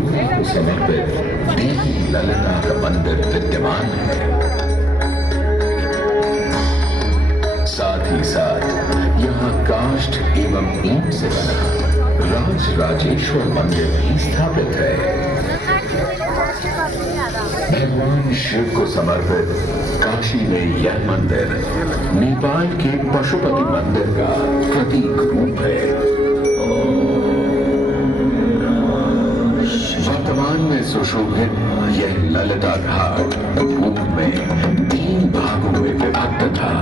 यमुना को समर्पित देवी ललिता का मंदिर विद्यमान है। साथ ही साथ यहाँ काष्ठ एवं ईंट से बना राज राजेश्वर मंदिर भी स्थापित है। भगवान शिव को समर्पित काशी में यह मंदिर नेपाल के पशुपति मंदिर का प्रतीक रूप है। वर्तमान में सुशोभित यह ललिता घाट पूर्व में 3 भागों में विभक्त था।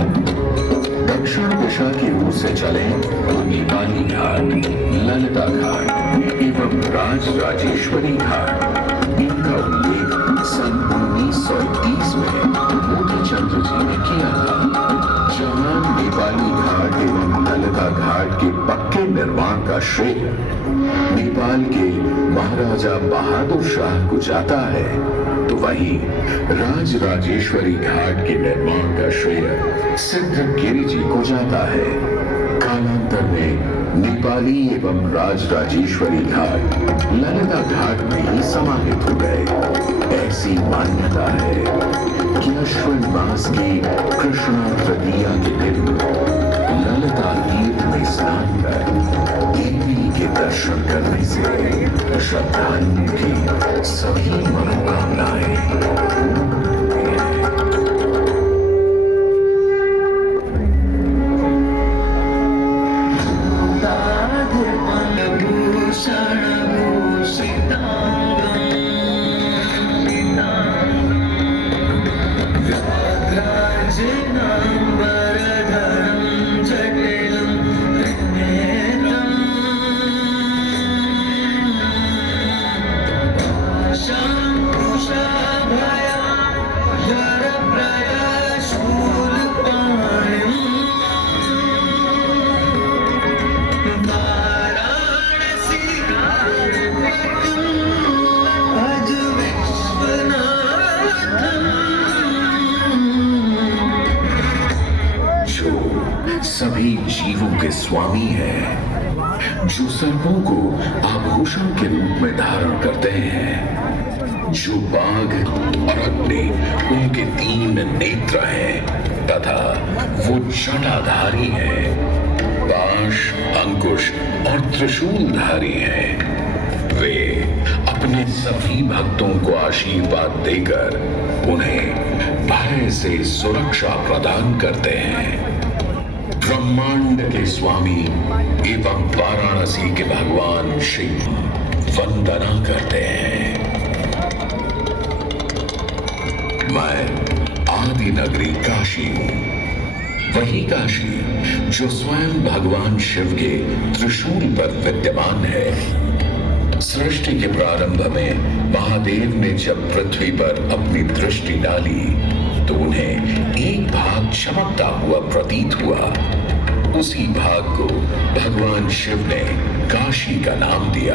दक्षिण दिशा की ओर से चले तो नेपाली घाट, ललिता घाट एवं राज राजेश्वरी घाट। इनका उल्लेख सन 1930 में मोती चंद्र जी ने किया था, जहां नेपाली घाट एवं ललिता घाट के पक्के निर्माण का श्रेय नेपाल के महाराजा बहादुर शाह को जाता है, तो वहीं राज राजेश्वरी घाट के निर्माण का श्रेय सिद्धगिरी जी को जाता है। कालांतर में नेपाली एवं राज राजेश्वरी घाट ललिता घाट में ही समाहित हो गए। ऐसी मान्यता है कि अश्विन मास की कृष्णा तृतीया के दिन ललिता तीर्थ में स्नान कर देवी के दर्शन करने से श्रद्धालुओं की सभी मनोकामनाएं सभी जीवों के स्वामी है, जो सर्पों को आभूषण के रूप में धारण करते हैं, जो बाघ और अग्नि उनके 3 नेत्र हैं तथा वो जटाधारी है, पाश, अंकुश और त्रिशूलधारी है। वे अपने सभी भक्तों को आशीर्वाद देकर उन्हें भय से सुरक्षा प्रदान करते हैं। ब्रह्मांड के स्वामी एवं वाराणसी के भगवान शिव वंदना करते हैं। मैं आदि नगरी काशी हूं, वही काशी जो स्वयं भगवान शिव के त्रिशूल पर विद्यमान है। सृष्टि के प्रारंभ में महादेव ने जब पृथ्वी पर अपनी दृष्टि डाली तो उन्हें एक भाग चमकता हुआ प्रतीत हुआ। उसी भाग को भगवान शिव ने काशी का नाम दिया।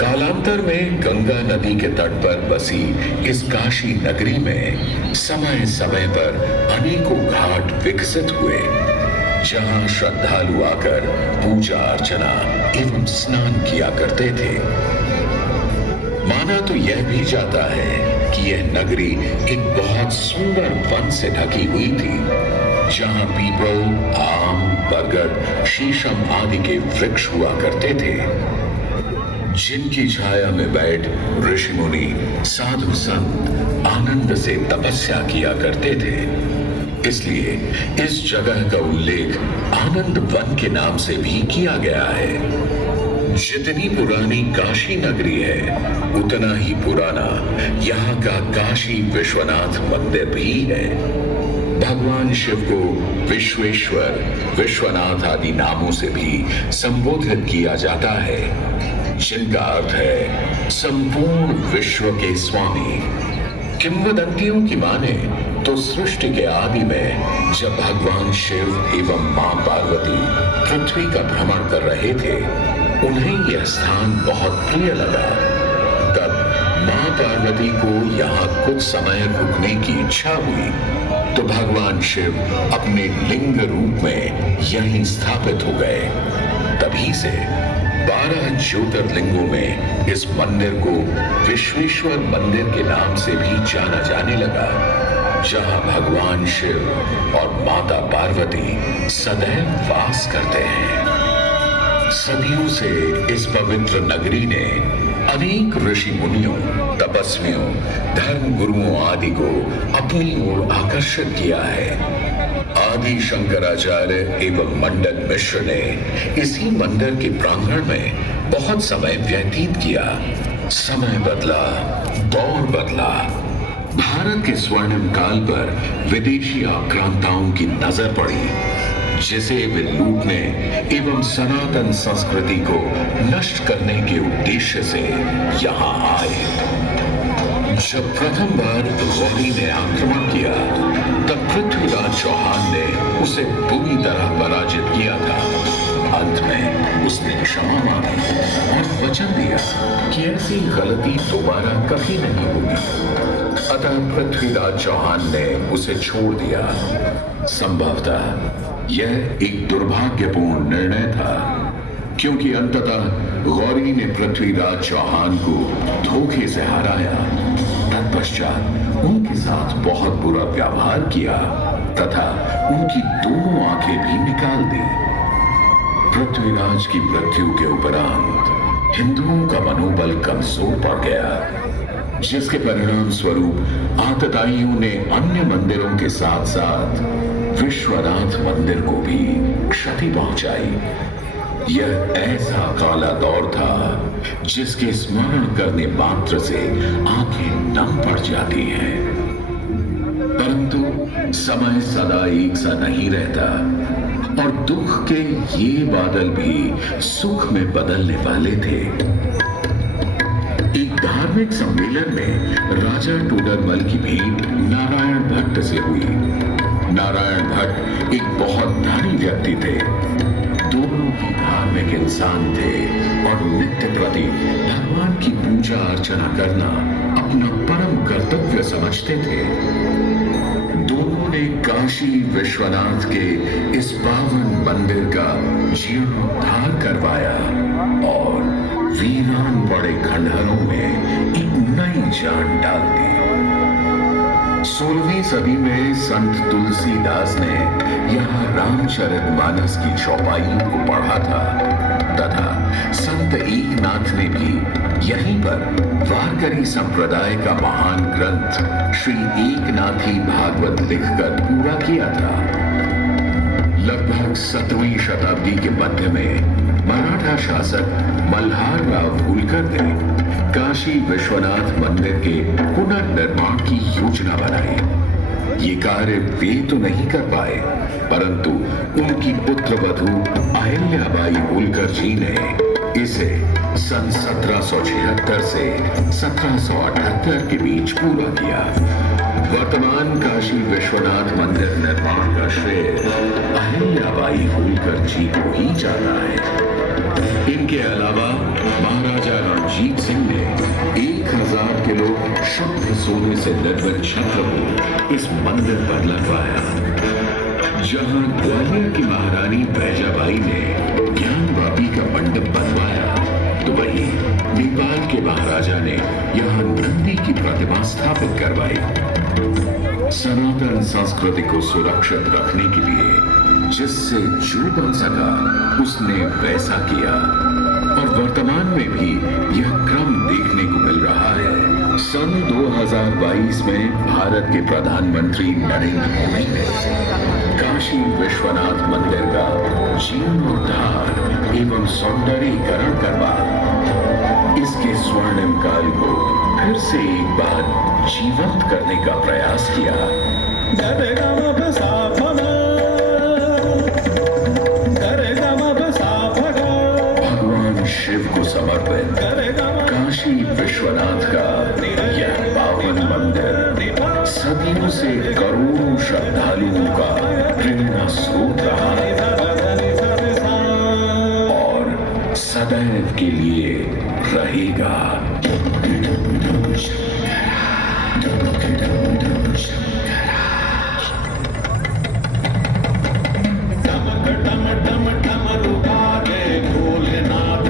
कालांतर में गंगा नदी के तट पर बसी इस काशी नगरी में समय समय पर अनेकों घाट विकसित हुए, जहां श्रद्धालु आकर पूजा अर्चना एवं स्नान किया करते थे। माना तो यह भी जाता है कि यह नगरी एक बहुत सुंदर वन से ढकी हुई थी, जहां पीपल, आम, बरगद, शीशम आदि के वृक्ष हुआ करते थे, जिनकी छाया में बैठ ऋषि मुनि, साधु संत आनंद से तपस्या किया करते थे। इसलिए इस जगह का उल्लेख आनंद वन के नाम से भी किया गया है। जितनी पुरानी काशी नगरी है, उतना ही पुराना यहाँ का काशी विश्वनाथ मंदिर भी है। भगवान शिव को विश्वेश्वर, विश्वनाथ आदि नामों से भी संबोधित किया जाता है, जिनका अर्थ है संपूर्ण विश्व के स्वामी। किंवदंतियों की माने तो सृष्टि के आदि में जब भगवान शिव एवं मां पार्वती पृथ्वी का भ्रमण कर रहे थे, उन्हें यह स्थान बहुत प्रिय लगा। तब मां पार्वती को यहाँ कुछ समय रुकने की इच्छा हुई, तो भगवान शिव अपने लिंग रूप में यहीं स्थापित हो गए। तभी से 12 ज्योतिर्लिंगों में इस मंदिर को विश्वेश्वर मंदिर के नाम से भी जाना जाने लगा, जहां भगवान शिव और माता पार्वती सदैव वास करते हैं। सदियों से इस पवित्र नगरी ने अनेक ऋषि मुनियों, तपस्वियों, धर्म गुरुओं आदि को अपनी ओर आकर्षित किया है। आदि शंकराचार्य एवं मंडन मिश्र ने इसी मंदिर के प्रांगण में बहुत समय व्यतीत किया। समय बदला, दौर बदला। भारत के स्वर्णिम काल पर विदेशी आक्रांताओं की नजर पड़ी, जिसे वे लूटने एवं सनातन संस्कृति को नष्ट करने के उद्देश्य से यहाँ आए। जब प्रथम बार गौरी ने आक्रमण किया, तब पृथ्वीराज चौहान ने उसे बुरी तरह पराजित किया था। अंत में उसने क्षमा मांगी और वचन दिया कि ऐसी गलती दोबारा कभी नहीं होगी। अतः पृथ्वीराज चौहान ने उसे छोड़ दिया। संभवतः यह एक दुर्भाग्यपूर्ण निर्णय था, क्योंकि अंततः गौरी ने पृथ्वीराज चौहान को धोखे से हराया। तत्पश्चात उनके साथ बहुत बुरा व्यवहार किया तथा उनकी दोनों आंखें भी निकाल दी। पृथ्वीराज की मृत्यु के उपरांत हिंदुओं का मनोबल कमजोर पड़ गया, जिसके परिणाम स्वरूप आतताइयों ने अन्य मंदिरों के साथ साथ विश्वनाथ मंदिर को भी क्षति पहुंचाई। यह ऐसा काला दौर था जिसके स्मरण करने मात्र से आंखें नम पड़ जाती हैं। परंतु समय सदा एक सा नहीं रहता और दुख के ये बादल भी सुख में बदलने वाले थे। एक धार्मिक सम्मेलन में राजा टोडरमल की भेंट नारायण भट्ट से हुई। नारायण भट्ट एक बहुत धनी व्यक्ति थे। दोनों ही धार्मिक इंसान थे और नित्य प्रति भगवान की पूजा अर्चना करना अपना परम कर्तव्य समझते थे। दोनों ने काशी विश्वनाथ के इस पावन मंदिर का जीर्णोद्धार करवाया और वीरान पड़े खंडहरों में एक नई जान डाल दी। 16वीं सदी में संत तुलसीदास ने यहाँ रामचरितमानस की चौपाइयों को पढ़ा था तथा संत एकनाथ ने भी यहीं पर वारकरी संप्रदाय का महान ग्रंथ श्री एकनाथी भागवत लिखकर पूरा किया था। लगभग 7वीं शताब्दी के मध्य में मराठा शासक मल्हार राव होलकर ने काशी विश्वनाथ मंदिर के पुनर्निर्माण की योजना बनाई। ये कार्य वे तो नहीं कर पाए, परंतु उनकी पुत्रवधू अहिल्याबाई होलकर जी ने इसे सन 1776 से 1778 के बीच पूरा किया। वर्तमान काशी विश्वनाथ मंदिर निर्माण का श्रेय अहिल्याबाई होलकर जी को ही जाता है। इनके अलावा महाराजा रणजीत सिंह ने 1000 किलो शुद्ध सोने से निर्मित छत्र को इस मंदिर पर लगवाया। जहां ग्वालियर की महारानी बैजाबाई ने ज्ञानवापी का मंडप बनवाया, तो वहीं नेपाल के महाराजा ने यहाँ नंदी की प्रतिमा स्थापित करवाई। सनातन संस्कृति को सुरक्षित रखने के लिए जिससे जो बन सका उसने वैसा किया और वर्तमान में भी यह क्रम देखने को मिल रहा है। सन 2022 में भारत के प्रधानमंत्री नरेंद्र मोदी ने काशी विश्वनाथ मंदिर का जीर्णोद्धार एवं सौंदर्यीकरण करवा इसके स्वर्णिम काल को फिर से एक बार जीवंत करने का प्रयास किया। भगवान शिव को समर्पित काशी विश्वनाथ का यह पावन मंदिर सदियों से करोड़ों श्रद्धालुओं का प्रेरणा स्रोत रहा है और सदैव के लिए रहेगा। टम टम टम टम रुका दे भोलेनाथ